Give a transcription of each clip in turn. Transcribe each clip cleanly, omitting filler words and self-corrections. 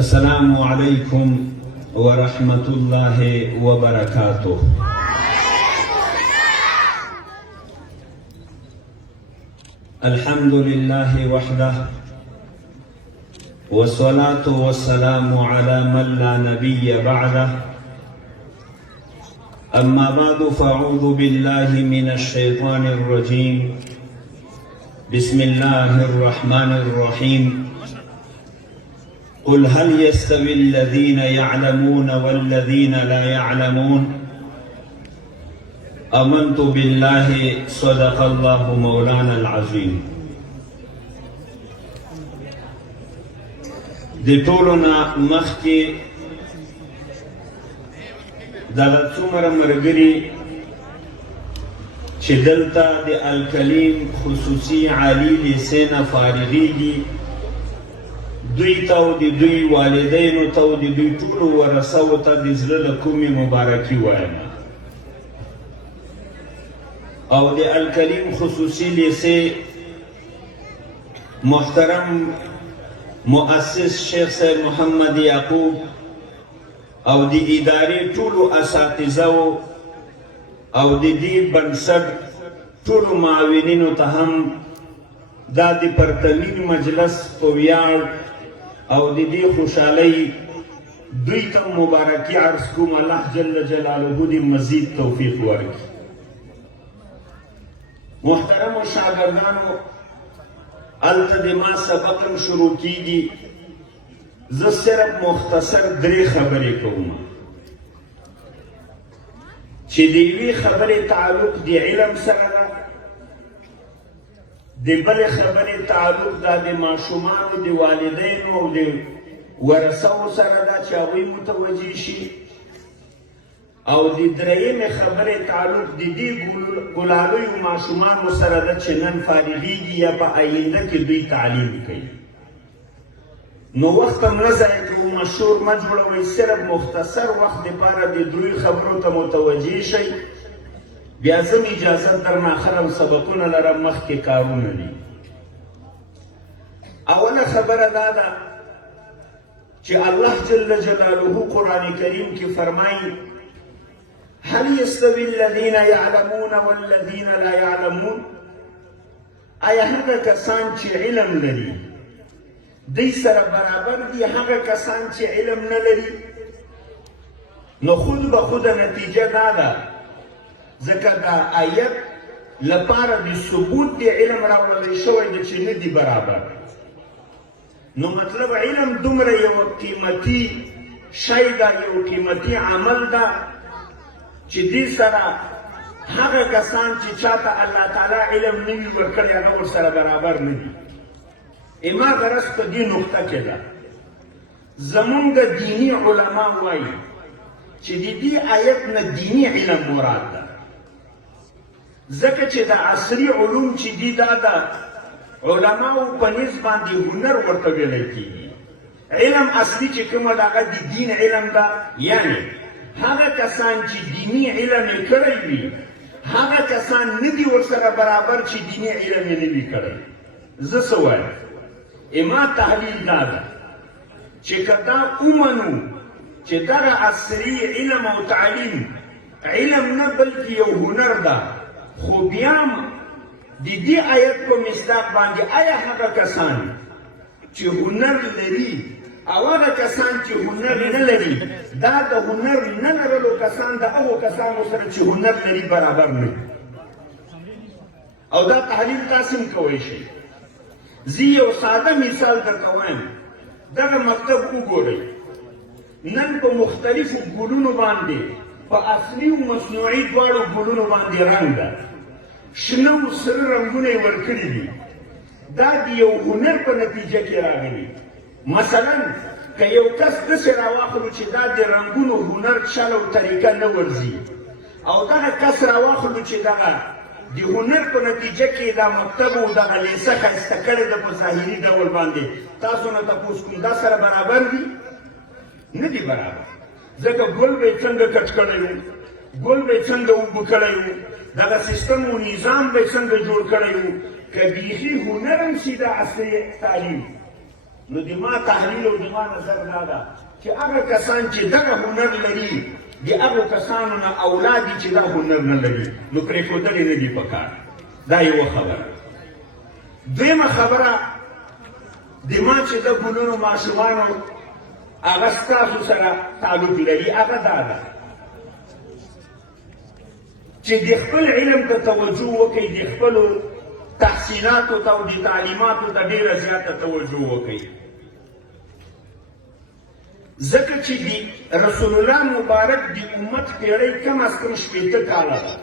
السلام عليكم ورحمة الله وبركاته. الحمد لله وحده والصلاة والسلام على من لا نبي بعده. أما بعد فأعوذ بالله من الشيطان الرجيم. بسم الله الرحمن الرحيم. قل هل يستوي الذين يعلمون والذين لا يعلمون. آمنت بالله صدق الله مولانا العظيم. د ټولنا مخکې دغه څومره ملګري چې دلته د الکلیم خصوصي عالي لیسې نه فارغېږي، دوی ته او د دوی والدینو ته او د دوی ټولو ورثو ته د زړه له کومې مبارکي وایم. او د الکلیم خصوصي لیسې محترم مؤسس شیخ صاحب محمد یعقوب او د ادارې ټولو اساتذو او د دې بنسټ ټولو معاونینو ته هم دا د پرتمین مجلس په ویاړ او د دې خوشحالۍ دوی ته مبارکي عرض کوم. الله جل جلاله دې مزید توفیق ورکړي. محترمو شاګردانو، هلته د ما سبق هم شروع کیږي. زه صرف مختصر 3 خبرې کوم چې د یوې خبرې تعلق د علم سره ده، د بلې خبرې تعلق دا د ماشومانو د والدینو او د ورثو سره ده چې هغوی متوجه شي، او د درېیمې خبرې تعلق د دې ګلالیو ماشومانو سره ده چې نن فارغېږي یا په آینده کې دوی تعلیم کوي. نو وخت هم نه ضایع کوو، مشهور مه جوړوئ، صرف مختصر وخت دپاره د 3 خبرو ته متوجه شئ. بیا زم اجازت درنه اخلم، سبقونه لرم، مخکې کارونه دي. اوله خبره دا ده چې الله جل جلاله قرآن کریم کې فرمایي هل يستوي الذين يعلمون والذين لا يعلمون. آیا هغه کسان چې علم لري دوی سره برابر دي هغه کسان چې علم نه لري؟ نو خود به خود نتیجه دا ده، ځکه دا آیت لپاره د ثبوت د علم راوړل شوی دی چې نه دي برابر. نو مطلب علم دومره یو قیمتي شی ده، یو قیمتي عمل ده چې دې سره هغه کسان چې چاته الله تعالی علم نه وي ورکړی هغه ورسره برابر نه دي. اما غرض په دې نقطه کې ده، زمونږ دیني علما وایي چې د دې آیت نه دیني علم مراد ده، ځکه چې د عصري علوم چې دي دا د علماو په نسبت باندې هنر ورته ویلی کېږي. علم اصلي چې کومه ده هغه د دین علم ده، یعنې هغه کسان چې دیني علم یې کړی وي هغه کسان نه دي ورسره برابر چې دیني علم یې نه وي کړی. زه څه وایم؟ اما تحلیل دا ده چې که دا ومنو چې دغه عصري علم او تعلیم علم نه بلکې یو هنر ده، خو بیا هم د دې آیت په مصداق باندې آیا هغه کسان چې هنر لري او هغه کسان چې هنر نه لري دا د هنر نه لرلو کسان د هغو کسانو سره چې هنر لري برابر نه دي؟ او دا تحلیل تاسو هم کولی شئ. زه یو ساده مثال درته وایم. دغه مکتب وګورئ، نن په مختلفو ګلونو باندې په اصلي او مصنوعي دواړو ګلونو باندې رنګ ده، شنه او سره رنګونه یې ورکړي دي. دا د یو هنر په نتیجه کې راغلي. مثلا که یو کس داسې راواخلو چې دا د رنګونو هنر چل او طریقه نه ورځي، او دغه کس راواخلو چې دغه د هنر په نتیجه کې دا مکتب او دغه لیسه ښایسته کړې ده په ظاهري ډول باندې، تاسو نه تپوس کوم دا سره برابر دي؟ نه دي برابر. ځکه ګل به یې څنګه کټ کړی و، ګل به یې څنګه اوبه کړی و، دغه سیستم او نظام به یې څنګه جوړ کړی و. که بیخي هنر هم شي د عصري تعلیم، نو د ما تحلیل او د ما نظر دا ده چې هغه کسان چې دغه هنر لري د هغو کسانو نه اولاد دي چې دا هنر نه لري نو پرېښودل یې نه دي پکار. دا یوه خبره. دویمه خبره د ما چې د ګلونو ماشومانو هغه ستاسو سره تعلق لري هغه دا ده چې د خپل علم ته توجه وکړئ، د خپلو تحصیلاتو ته او د تعلیماتو ته ډېره زیاته توجه وکړئ، ځکه چې د رسول الله مبارک د امت پیړۍ کم از کم 80 کاله ده.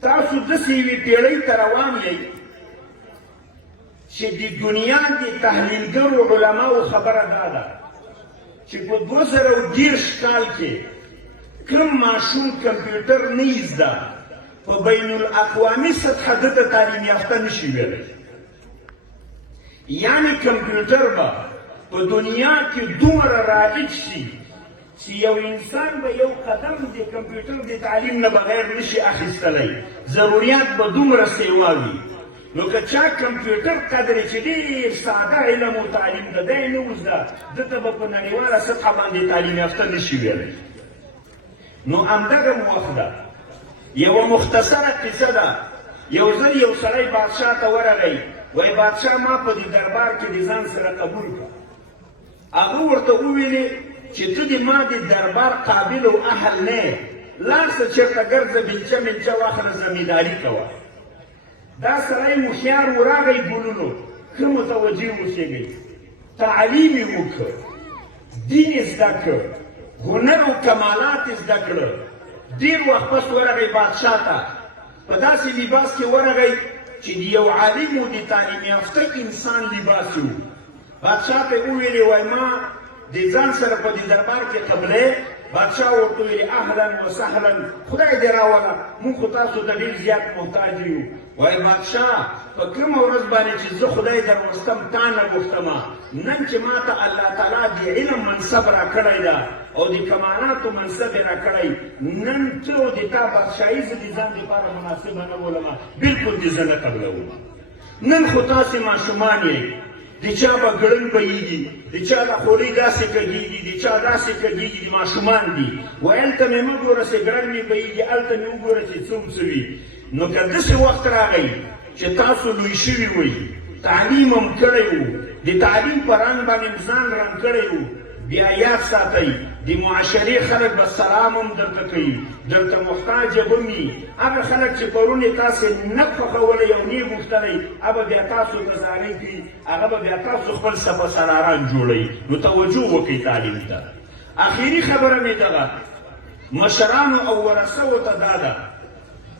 تاسو داسې یوې پیړۍ ته روان یئ چې د دنیا د تحلیلګرو علماو خبره دا ده چې په 2020 کال کې کوم ماشوم کمپیوټر نه زده په بین الاقوامي سطحه دته تعلیم یافته نشي ویلی. یعنی کمپیوټر به په دنیا کې دومره رایج شي چې یو انسان به یو قدم د کمپیوټر د تعلیم نه بغیر نشي اخیستلی، ضروریات به دومره سیوا وي. نو که چا کمپیوټر قدرې چې ډېر ساده علم و تعلیم ده دی نه وزده، دته به په نړیواله سطحه باندې تعلیم یافته نشي ویلی. نو همدغه وخت ده. یوه مختصره قصه ده. یو ځل یو سړی بادشاه ته ورغی، وایي بادشاه ما په دې دربار کې د ځان سره قبول کړه. هغه ورته وویلې چې ته د ما د دربار قابل او اهل نه یې، لاړ شه چېرته ګرځه بلچه ملچه واخله زمینداري کوه. دا سړی هوښیار و راغی ګلونو، ښه متوجه اوسېږئ، تعلیم یې وکړ، دین یې زده کړ، هنر او کمالات یې زده کړه. ډېر وخت پس ورغی بادشاه ته، په داسې لباس کې ورغی چې د یو عالم و د تعلیم یافته انسان لباس و. بادشاه ته یې وویلې وایي ما د ځان سره په دې دربار کې قبلې. بادشاه ورته وویلې اهلا وسهلا، خدای دې راوله، موږ خو تاسو ته ډېر زیات محتاج یو. وایي بادشاه په کومه ورځ باندې چې زه خدای در وستم تا نه غوښتمه، نن چې ما ته الله تعالی د علم منصب را کړی ده او د کمالاتو منصب یې را کړی، نن ته او د تا بادشاهي زه د ځان دپاره مناسبه نه بولمه، بلکل دې زه نه قبلوم. نن خو تاسې ماشومان یئ، د چا به ګړنګ بهیږي، د چا به خولۍ داسې کږېږي، د چا داسې کږېږي، د ماشومان دي. وایي هلته مې مه ګوره چې ګړنګ مې بهیږي، هلته مې وګوره چې څه وي. نو که داسې وخت راغی چې تاسو لوی شوي وئ، تعلیم هم کړی و، د تعلیم په رنګ باندې ځان رنګ کړی و، بیا یاد ساتئ د معاشرې خلک به سلام هم درته کوي، درته محتاجه به وي. هغه خلک چې پرون یې تاسې نه خوښولی او نه یې غوښتلی، هغه بیا تاسو ته زارۍ کوي، هغه به بیا تاسو خپل سپه سالاران جوړوي. نو توجه وکړئ تعلیم ته. آخري خبره مې دغه مشرانو او ورثو ته دا ده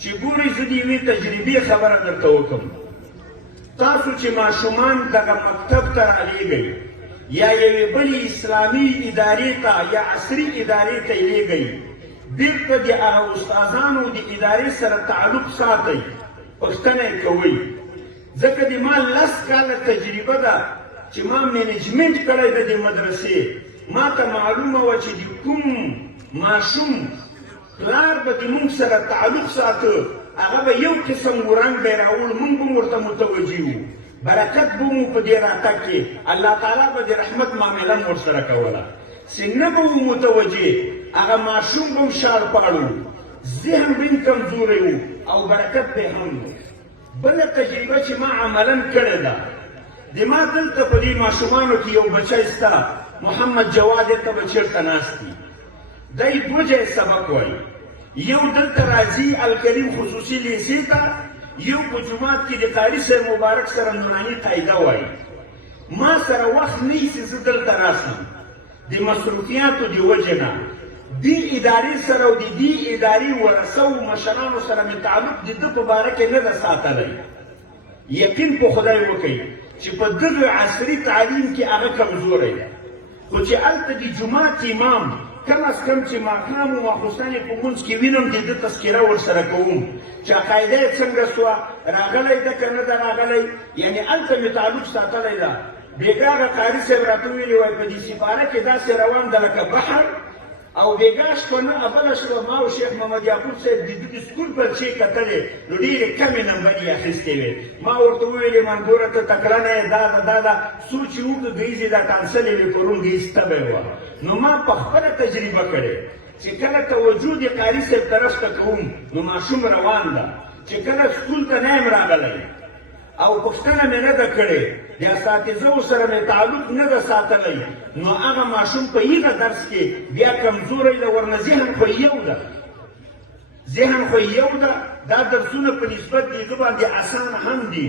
چې ګورئ زه د یوې تجربې خبره درته وکړم. تاسو چې ماشومان دغه مکتب ته رالېږئ یا یوې بلې اسلامي ادارې ته یا عصري ادارې ته یې لېږئ، بېرته د هغه استادانو د ادارې سره تعلق ساتئ، پوښتنه یې کوئ. ځکه د ما 10 کاله تجربه ده چې ما منیجمنټ کړی ده د مدرسې. ما ته معلومه وه چې د کوم ماشوم پلار به د مونږ سره تعلق ساته، هغه به یو قسم ورنګ به یې راوړ، مونږ به ورته متوجه وو، برکت به مو په دې راتګ کې، الله تعالی به د رحمت معامله م ورسره کوله. چې نه به وو متوجه، هغه ماشوم به هم شال پاړو، ذهن به هم کمزوری و او برکت به هم و. بله تجربه چې ما عملا کړې ده، د ما دلته په دې ماشومانو کې یو بچی سته، محمد جواد ته به چېرته ناست دي، دی 2 ځایه سبق وایي. یو دلته راځي الکریم خصوصي لیسې ته، یو په جومات کې د قاري صاحب مبارک سره نوراني قاعده وایي. ما سره وخت نه وي چې زه دلته راسم، د مصروفیاتو د وجې نه دې ادارې سره او د دې ادارې ورثه او مشرانو سره مې تعلق د ده په باره کې نه ده ساتلی. یقین په خدای وکئ چې په دغه عصري تعلیم کې هغه کمزوری دی، خو چې هلته د جومات امام کم از کم چې ماښام و ماخوستن یې په مونځ کې وینم، د ده تذکره ورسره کوم چې عقایده یې څنګه سوه، راغلی ده که نه ده راغلی، یعنې هلته مې تعلق ساتلی ده. بېګا هغه قاري صاحب راته ویلي وایي په دې سپاره کې داسې روان ده لکه بحر او بېګا شپه نه بله شپه ما او شیخ محمد یعقوب صاحب د سکول پرچې کتلې نو ډېرې کمې نمبر یې اخیستې وې. ما ورته وویلې من ګوره ته تکړه نه یې دا ده سوچ یې وکړه ګیزې دا کانسلې وې پرون ګیز تبی وه. نو ما په خپله تجربه کړې چې کله توجه د قاري صاحب طرف ته کوم نو ماشوم روان ده، چې کله سکول ته نه یم راغلی او پوښتنه مې نه ده کړې د اساتذو سره مې تعلق نه ده ساتلی نو هغه ماشوم په هغه درس کې بیا کمزوری ده، ورنه ذهن خو یو ده دا درسونه په نسبت د هغه باندې اسان هم دي.